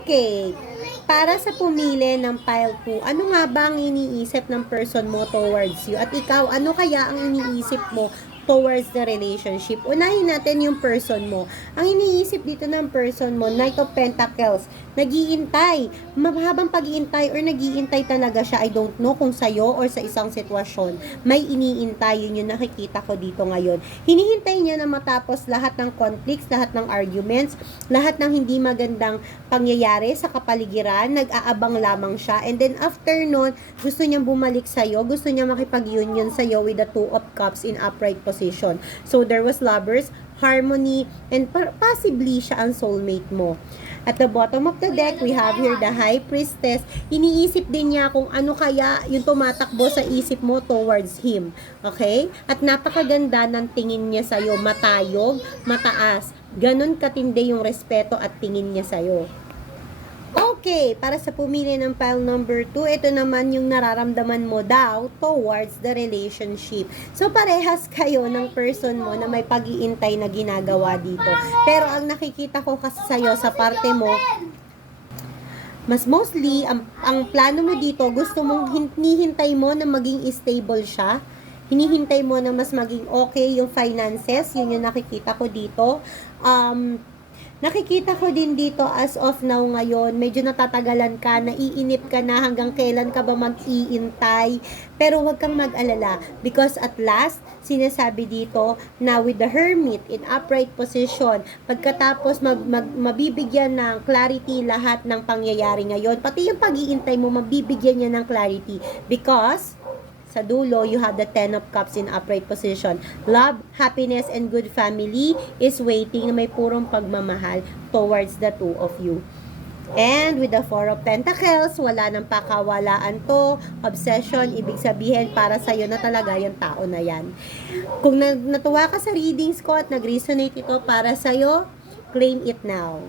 Okay. Para sa pumili ng pile 2, ano nga ba ang iniisip ng person mo towards you? At ikaw, ano kaya ang iniisip mo towards the relationship? Unahin natin yung person mo. Ang iniisip dito ng person mo, Knight of Pentacles, nag-iintay. Mahabang pag-iintay or nag-iintay talaga siya. I don't know kung sa'yo or sa isang sitwasyon. May iniintay, yun yung nakikita ko dito ngayon. Hinihintay niya na matapos lahat ng conflicts, lahat ng arguments, lahat ng hindi magandang pangyayari sa kapaligiran, nag-aabang lamang siya. And then after nun, gusto niyang bumalik sa'yo, gusto niya makipag-union sa'yo with the Two of Cups in upright position. So there was lovers, harmony, and possibly siya ang soulmate mo. At the bottom of the deck, we have here the High Priestess. Iniisip din niya kung ano kaya yung tumatakbo sa isip mo towards him. Okay? At napakaganda ng tingin niya sa'yo. Matayog, mataas. Ganon katindi yung respeto at tingin niya sa'yo. Okay, para sa pumili ng pile number 2, ito naman yung nararamdaman mo daw towards the relationship. So, parehas kayo ng person mo na may pag-iintay na ginagawa dito. Pero ang nakikita ko kasi sa'yo sa parte mo, mas mostly, ang plano mo dito, gusto mong hinihintay mo na maging stable siya. Hinihintay mo na mas maging okay yung finances. Yun yung nakikita ko dito. Nakikita ko din dito as of now ngayon, medyo natatagalan ka, naiinip ka na hanggang kailan ka ba mag-iintay. Pero huwag kang mag-alala because at last, sinasabi dito na with the Hermit in upright position, pagkatapos mabibigyan ng clarity lahat ng pangyayari ngayon, pati yung pag-iintay mo, mabibigyan niya ng clarity because sa dulo, you have the Ten of Cups in upright position. Love, happiness, and good family is waiting na may purong pagmamahal towards the two of you. And with the Four of Pentacles, wala nang pakawalaan to, obsession, ibig sabihin para sa'yo na talaga yung tao na yan. Kung natuwa ka sa readings ko at nag-resonate ito para sa'yo, claim it now.